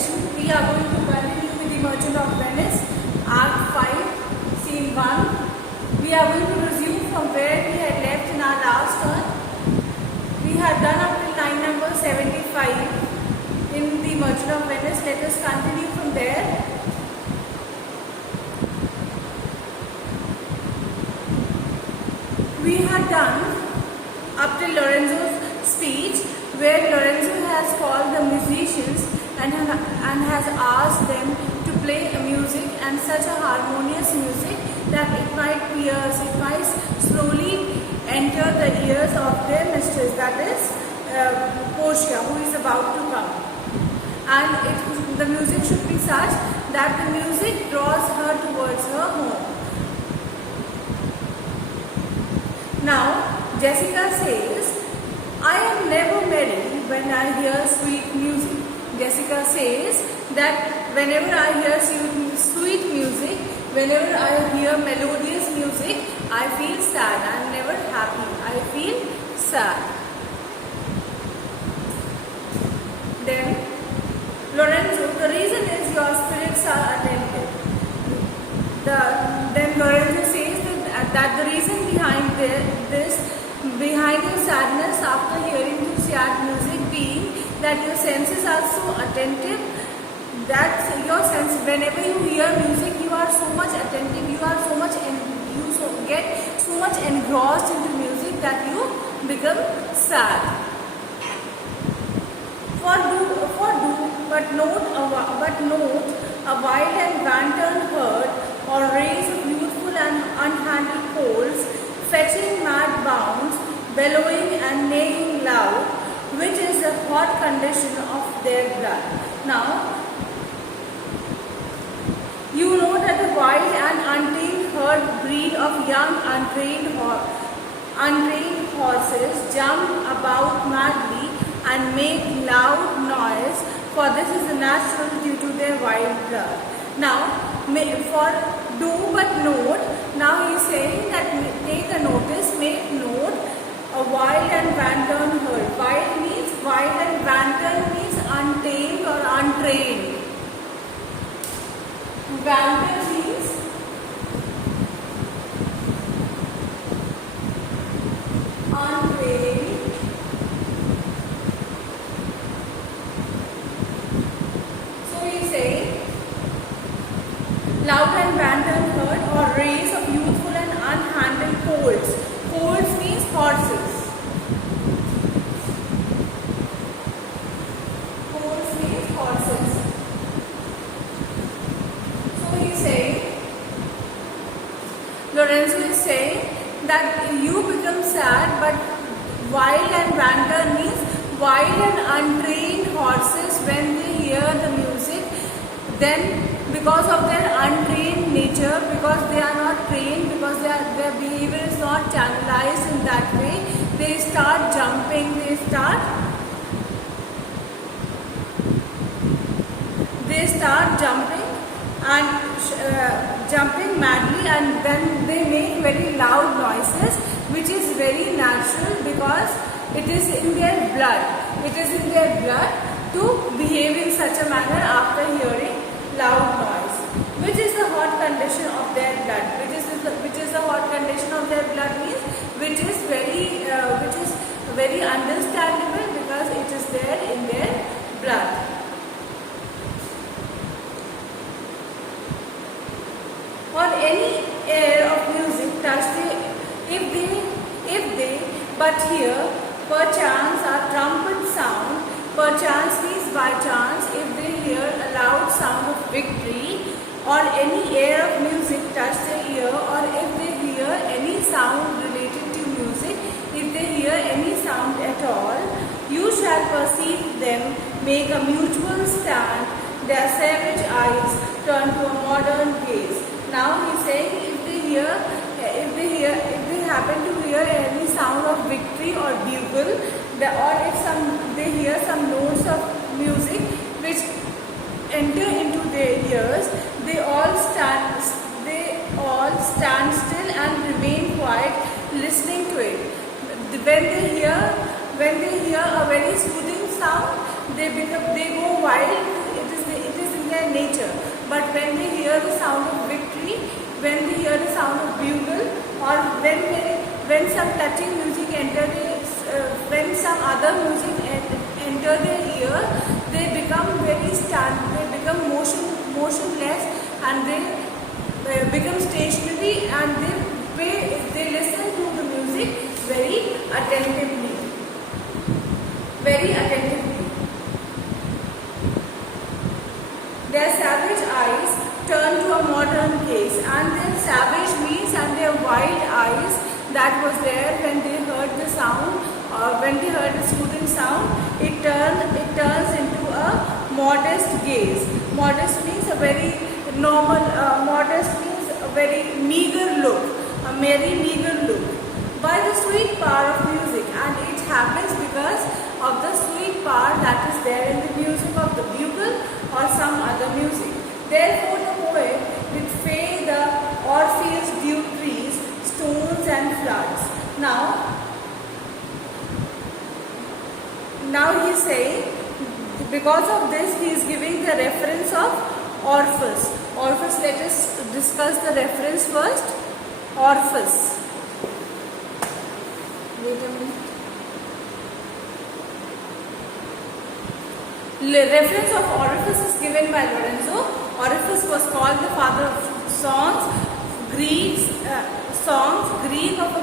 session. We are going to continue with The Merchant of Venice, Act 5, Scene 1. We are going to resume from where we had left in our last turn. We had done up till line number 75 in The Merchant of Venice. Let us continue from there. We had done up till Lorenzo's speech, where Lorenzo has called the musicians and has asked them to play a music, and such a harmonious music that it might pierce, it might slowly enter the ears of their mistress, that is Portia, who is about to come. And the music should be such that the music draws her towards her home. Now, Jessica says, I am never merry when I hear sweet music. Jessica says that whenever I hear sweet music, whenever I hear melodious music, I feel sad. I am never happy. I feel sad. Then, Lorenzo, the reason is your spirits are attentive. Then Lorenzo says that the reason behind your sadness after hearing the sad music being that your senses are so attentive, that your sense, whenever you hear music, you are so much attentive, you are so much, get so much engrossed into music that you become sad. But note a wild and wanton herd or race of youthful and unhandled coals, fetching mad bounds, bellowing and neighing loud, which is the hot condition of their blood. Now, you know that the wild and untamed herd breed of young untrained horses jump about madly and make loud noise, for this is natural due to their wild blood. Now, for do but note, now he is saying that take a notice, make note, a wild and wanton herd. Wild and wanton means untamed or untrained. Wanton means untrained. So he is saying loud and wanton herd or race of youthful and unhandled coals. Coals means horses. Coals means horses. So he is saying, Lorenzo is saying that you become sad, but wild and wanton means wild and untrained horses, when they hear the music, then because of their untrained nature, because they are not trained, because their behavior is not channelized in that way, they start jumping, they start jumping and jumping madly, and then they make very loud noises, which is very natural because it is in their blood. It is in their blood to behave in such a manner after hearing loud noise, which is the hot condition of their blood. Which is the hot condition of their blood means which is very understandable because it is there in their blood. On any air of music touched, if they but hear perchance a trumpet sound, perchance means by chance, if they hear a loud sound of victory, or any air of music touch their ear, or if they hear any sound related to music, if they hear any sound at all, you shall perceive them make a mutual stand, their savage eyes turn to a modern gaze. Now he is saying if they happen to hear any sound of victory or bugle, or if they hear some notes of music which enter into their ears, they all stand still and remain quiet, listening to it. When they hear a very soothing sound, they go wild. their nature. But when they hear the sound of victory, when they hear the sound of bugle, or when some touching music when some other music enter their ear, they become they become motionless, and they become stationary, and they listen to the music very attentively. Very attentively. Their savage eyes turn to a modern gaze, and their savage means and their wild eyes that was there when they heard the sound, when they heard the soothing sound, it turns into a modest gaze. Modest means a very normal, modest means a very meager look, a very meager look. By the sweet power of music, and it happens because of the sweet power that is there in the music of the bugle or some other music. Therefore the poet did fay the Orpheus dew trees, stones and floods. Now he is saying, because of this he is giving the reference of Orpheus. Orpheus, let us discuss the reference first. Orpheus. Wait a minute. Reference of Orpheus is given by Lorenzo. Orpheus was called the father of songs, Greek of a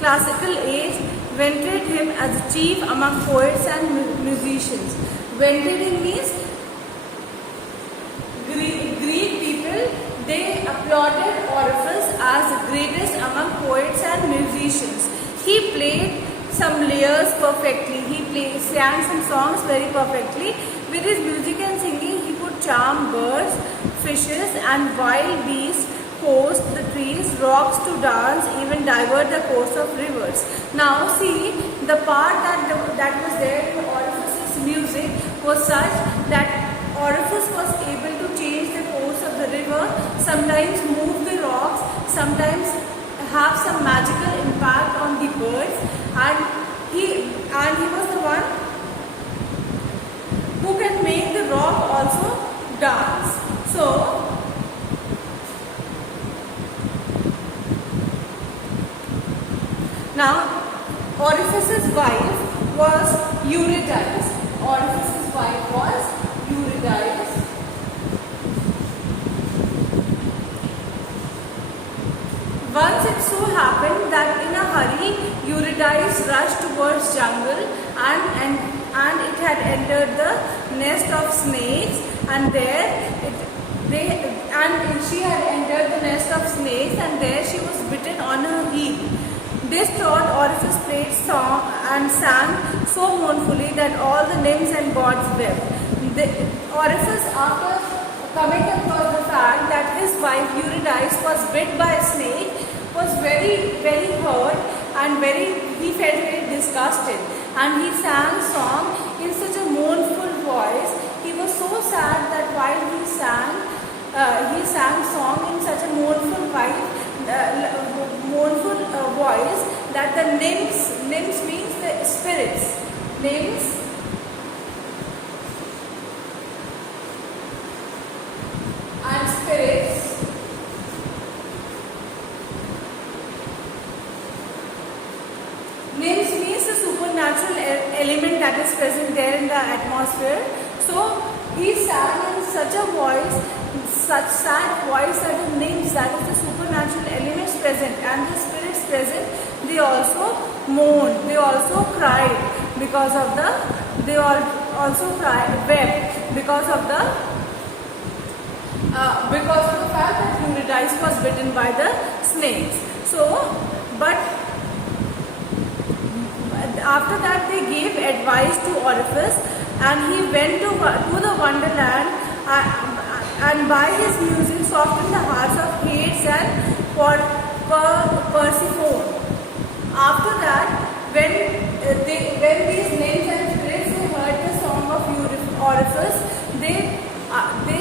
classical age, venerated him as a chief among poets and musicians. Venerating means Greek people, they applauded Orpheus as the greatest among poets and musicians. He played some layers perfectly. He sang some songs very perfectly. With his music and singing, he could charm birds, fishes and wild beasts, coast the trees, rocks to dance, even divert the course of rivers. Now see, the part that was there in Orpheus' music was such that Orpheus was able to change the course of the river, sometimes move the rocks, sometimes have some magical impact on the birds, and he was the one who can make the rock also dance. So now Orpheus' wife was Eurydice. Orpheus' wife was Eurydice. Once it so happened that in a hurry Eurydice rushed towards jungle, and it had entered the nest of snakes, and she had entered the nest of snakes, and there she was bitten on her heel. Distraught, Orpheus played song and sang so mournfully that all the nymphs and gods wept. Orpheus, after coming across the fact that his wife Eurydice was bit by a snake, was very, very hurt, and he felt very disgusted, and he sang song in such a mournful voice. He was so sad that while he sang song in such a mournful voice that the nymphs means the spirits, nymphs and spirits nymphs means the supernatural element that is present there in the atmosphere. So he sang in such a voice, such sad voice, that the nymphs, that is the supernatural elements present, and the spirits present, they also mourned, they also cried because of the, wept because of the fact that Eurydice was bitten by the snakes. So, but after that they gave advice to Orpheus, and he went to the wonderland, and by his music softened the hearts of Hades and Persephone. After that, when these nymphs and spirits heard the song of Orpheus, they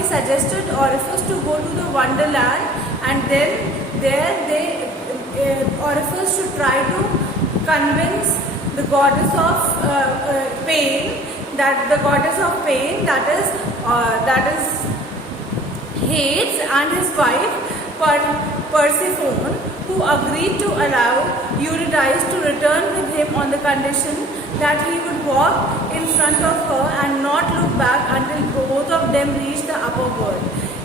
suggested Orpheus to go to the wonderland, and then Orpheus should try to convince the goddess of pain that the goddess of pain, that is Hades, and his wife Persephone, who agreed to allow Eurydice to return with him on the condition that he would walk in front of her and not look back until both of them reached the upper world.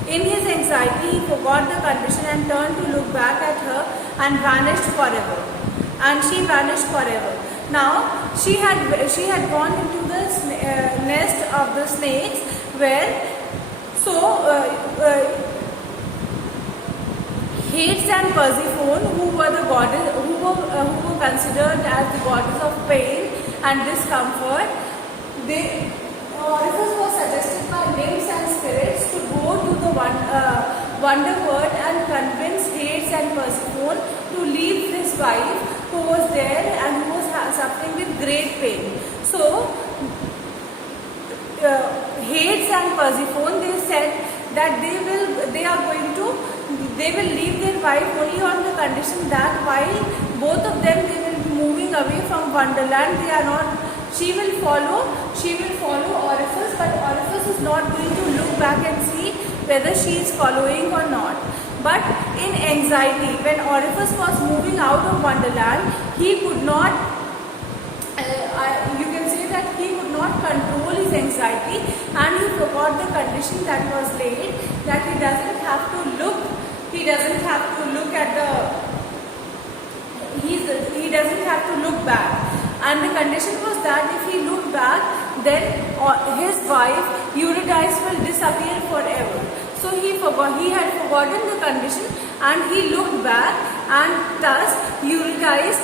In his anxiety, he forgot the condition and turned to look back at her and vanished forever. And she vanished forever. Now, she had gone into the nest of the snakes, where Hades and Persephone, who were considered as the goddess of pain and discomfort, Orpheus was suggested by nymphs and spirits to go to the wonder world and convince Hades and Persephone to leave his wife, who was there and who was suffering with great pain. So, Hades and Persephone, they said that they will leave their wife only on the condition that while both of them they will be moving away from Wonderland, she will follow Orpheus, but Orpheus is not going to look back and see whether she is following or not. But in anxiety, when Orpheus was moving out of Wonderland, he could not, you can say that he could not control his anxiety, and he forgot the condition that was laid, that he doesn't have to look back. And the condition was that if he looked back, then his wife Eurydice will disappear forever. So he had forgotten the condition, and he looked back, and thus Eurydice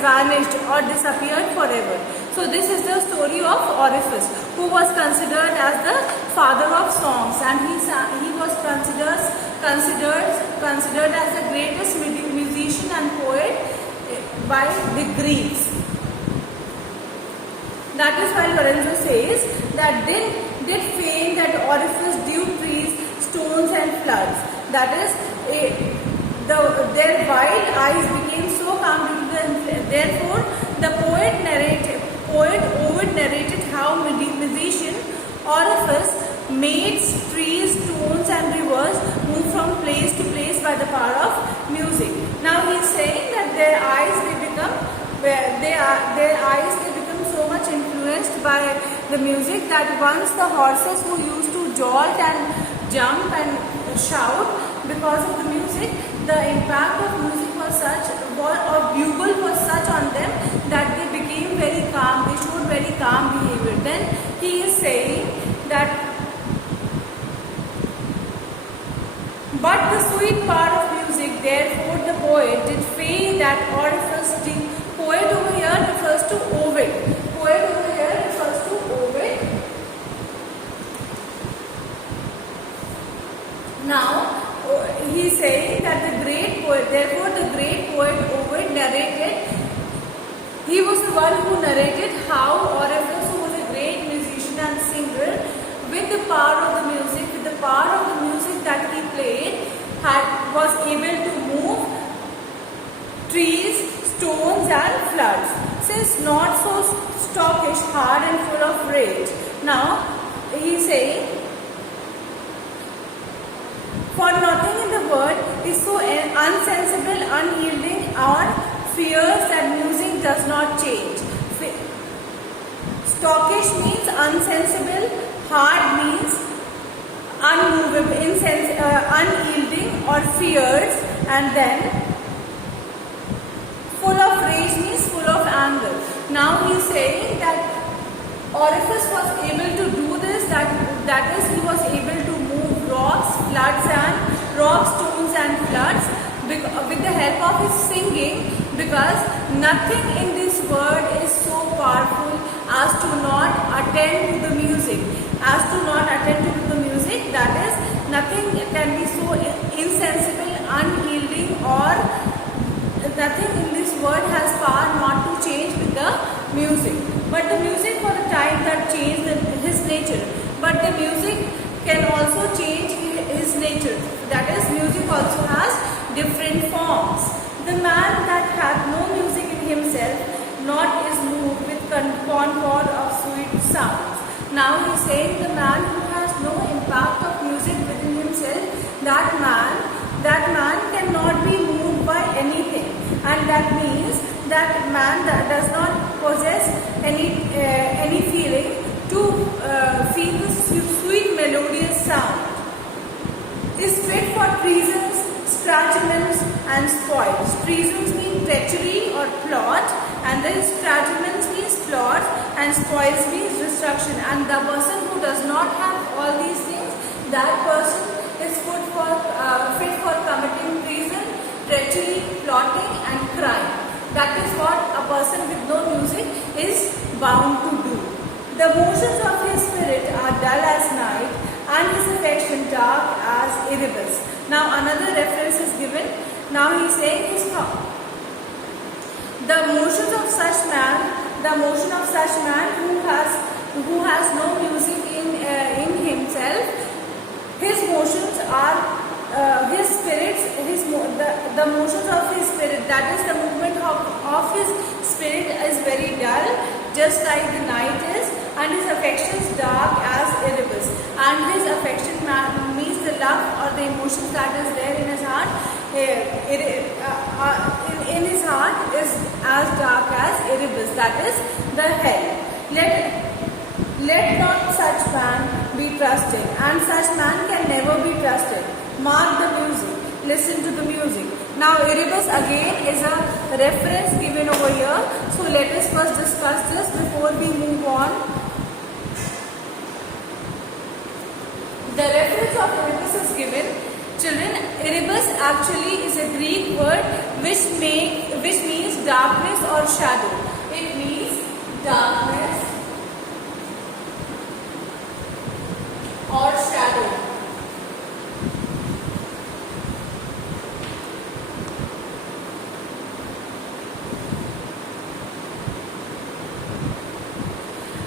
vanished or disappeared forever. So this is the story of Orpheus, who was considered as the father of songs, and he was considered as the greatest musician and poet by the Greeks. That is why Lorenzo says that did fame that Orpheus due trees, stones and floods. That is, their wild eyes became so calm due to therefore the poet Ovid narrated how musician Orpheus made trees, stones and rivers move from place to place by the power of music. Now he is saying that their eyes become so much influenced by the music that once the horses who used to jolt and jump and shout because of the music, the impact of music was such, or bugle was such on them, that they became very calm, they showed very calm behavior. Then he is saying that, but the sweet part of music, therefore the poet did feel that Orpheus, the poet over here refers to Ovid. Poet over here refers to Ovid. Now, he is saying that the great poet, therefore the great poet Ovid narrated, he was the one who narrated how Orpheus, who was a great musician and singer, with the power of the music, that he played, was able to move trees, stones and floods, since not so stockish, hard and full of rage. Now, he is saying, for nothing in the world is so unsensible, unyielding or fierce that music does not change. Stockish means unsensible, hard means unmovable, unyielding or fierce, and then full of rage means full of anger. Now he is saying that Orpheus was able to do this, that is, he was able to move rocks, stones and floods with the help of his singing, because nothing in this world is so powerful as to not attend to the music. That is, nothing can be so insensible, unyielding, or nothing in this world has power not to change with the music. But the music for the time that changed his nature. But the music can also change his nature. That is, music also has different forms. The man that hath no music in himself, not is moved with concord of sweet sounds. Now he is saying the man who has no impact of music within himself, that man cannot be moved by anything, and that means that man that does not possess any feeling to feel the sweet melodious sound. Is fit for treasons, stratagems and spoils. Treasons mean treachery or plot, and then stratagems means plot, and spoils means destruction. And the person who does not have all these things, that person is fit for committing treason, treachery, plotting and crime. That is what a person with no music is bound to do. The motions of his spirit are dull as night, and his affection dark as Erebus. Now another reference is given. Now he is saying the motion of such man who has no music in himself, his motions are his spirits, the motions of his spirit, that is the movement of his spirit is very dull, just like the night is, and his affections dark as Erebus. And his affection means the love or the emotions that is there in his heart. In his heart is as dark as Erebus, that is the hell. Let not such man be trusted, and such man can never be trusted. Mark the music, listen to the music. Now Erebus again is a reference given over here. So let us first discuss this before we move on. The reference of Erebus is given. Children, Erebus actually is a Greek word which means darkness or shadow. It means darkness or shadow.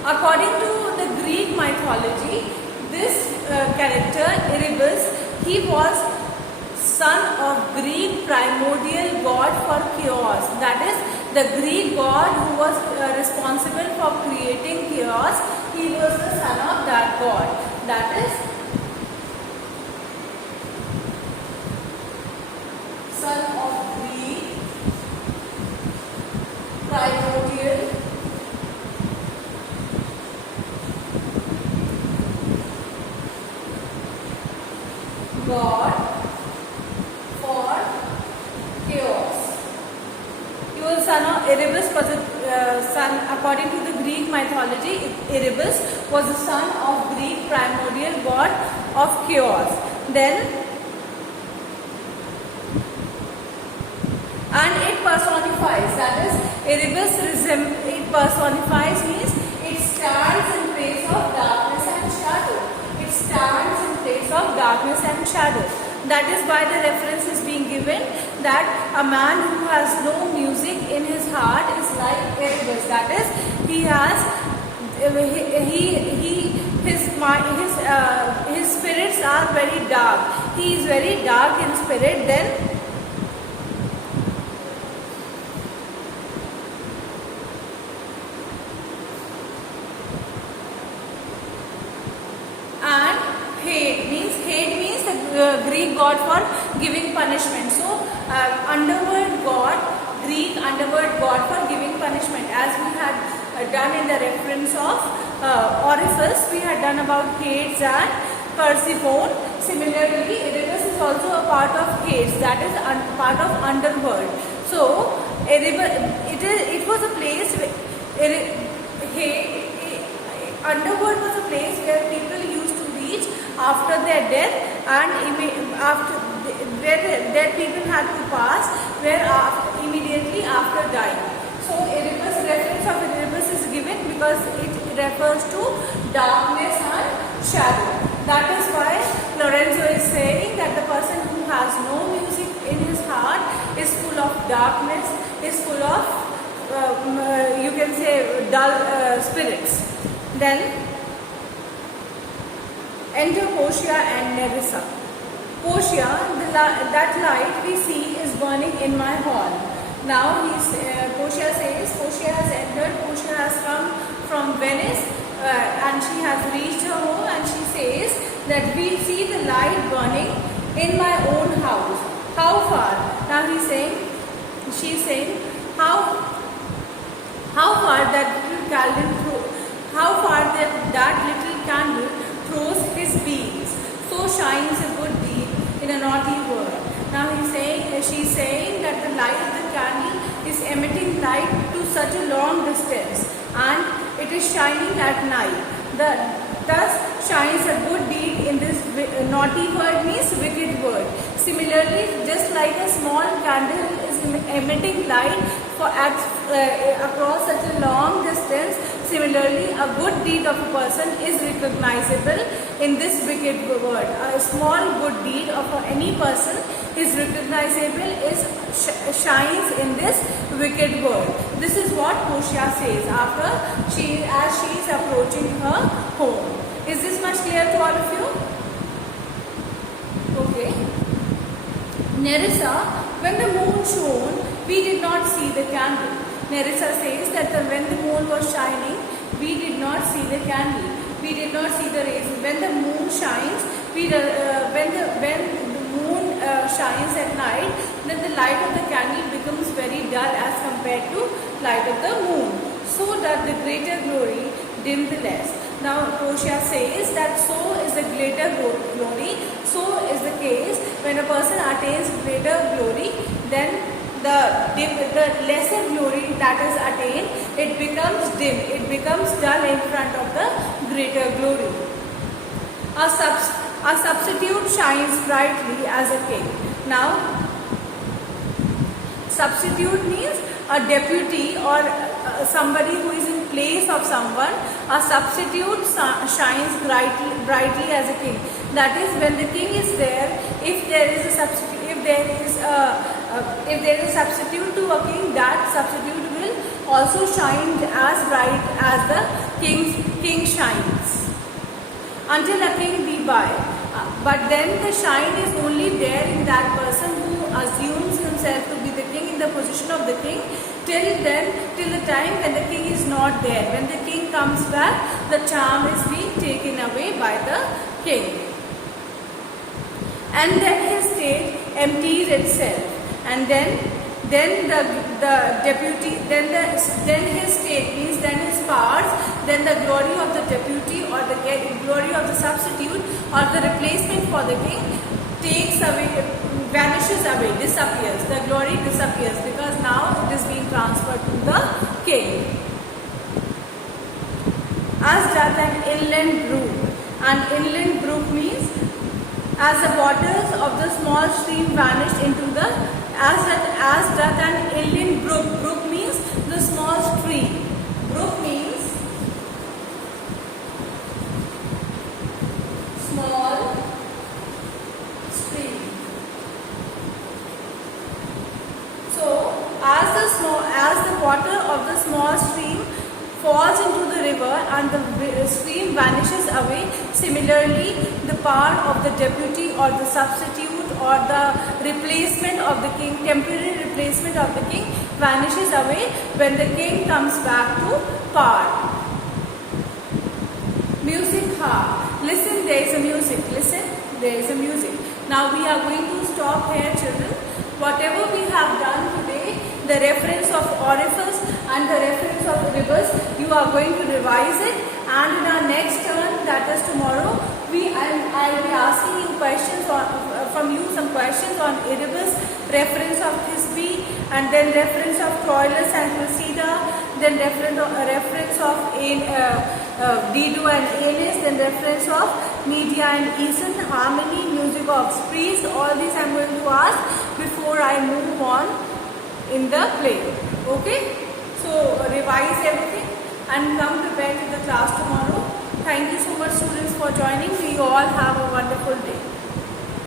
According to the Greek mythology, this character Erebus, he was son of Greek primordial god for chaos. That is the Greek god who was responsible for creating chaos. He was the son of that god. That is son of Greek primordial god for chaos. He was son of Erebus was a son, according to the Greek mythology, Erebus was the son of Greek primordial god of chaos. Then and it personifies, that is Erebus it personifies means it stands in place of darkness and shadow. It stands in place of darkness and shadow. That is why the reference is being given that a man who has no music in his heart is like Erebus. That is, his spirits are very dark. He is very dark in spirit. Then hate means the Greek god for giving punishment. So underworld god, Greek underworld god for giving punishment. As we had done in the reference of Oriphis, we had done about Hades and Persephone. Similarly, Erebus is also a part of Hades, that is part of underworld. So it was a place underworld was a place where people used to reach after their death, and where dead people had to pass immediately after dying. So Erebus, reference of Erebus is given because it refers to darkness and shadow. That is why Lorenzo is saying that the person who has no music in his heart is full of darkness, is full of you can say dull spirits. Then enter Portia and Nerissa. Portia, that light we see is burning in my hall. Now Portia says, Portia has entered, Portia has come from Venice and she has reached her home, and she says that we see the light burning in my own house. How far? Now she's saying, how far that little candle throws his beams, so shines a good deed in a naughty world. Now she's saying that the light of the candle is emitting light to such a long distance, and it is shining at night. Thus shines a good deed in this naughty world means wicked world. Similarly, just like a small candle is emitting light across such a long distance, similarly a good deed of a person is recognizable in this wicked world. A small good deed of any person is recognizable, shines in this wicked world. This is what Portia says as she is approaching her home. Is this much clear to all of you? Okay. Nerissa, when the moon shone, we did not see the candle. Nerissa says that when the moon was shining, we did not see the candle. We did not see the rays. When the moon shines, when the moon shines at night, then the light of the candle becomes very dull as compared to light of the moon. So that the greater glory dim the less. Now Portia says that so is the greater glory. So is the case when a person attains greater glory, then the lesser glory that is attained, it becomes dim, it becomes dull in front of the greater glory. A substitute shines brightly as a king. Now, substitute means a deputy or somebody who is in place of someone. A substitute shines brightly as a king. That is, when the king is there, if there is a substitute, if there is a substitute to a king, that substitute will also shine as bright as the king shines. Until a king be by. But then the shine is only there in that person who assumes himself to be the king, in the position of the king, till the time when the king is not there. When the king comes back, the charm is being taken away by the king. And then his state empties itself. And then his state means then his powers, then the glory of the deputy or the glory of the substitute or the replacement for the king vanishes away, disappears. The glory disappears because now it is being transferred to the king. As doth an inland brook. An inland brook means as the waters of the small stream vanished into the, as doth an inland brook. Brook means the small stream. Brook means small stream. So as the water of the small stream falls into the river and the stream vanishes away, similarly the power of the deputy or the substitute or the replacement of the king, temporary replacement of the king, vanishes away when the king comes back to power. Music, listen, there is a music. Listen, there is a music. Now we are going to stop here, children. Whatever we have done today, the reference of orifice and the reference of rivers, you are going to revise it, and in our next turn, that is tomorrow, I will be asking you questions some questions on Erebus, reference of Thisbe, and then reference of Troilus and Cressida, then reference of Dido and Aeneas, then reference of Medea and Aeson, harmony, music of Sprees. All these I am going to ask before I move on in the play. Okay? So revise everything and come prepared to the class tomorrow. Thank you so much, students, for joining. We all have a wonderful day.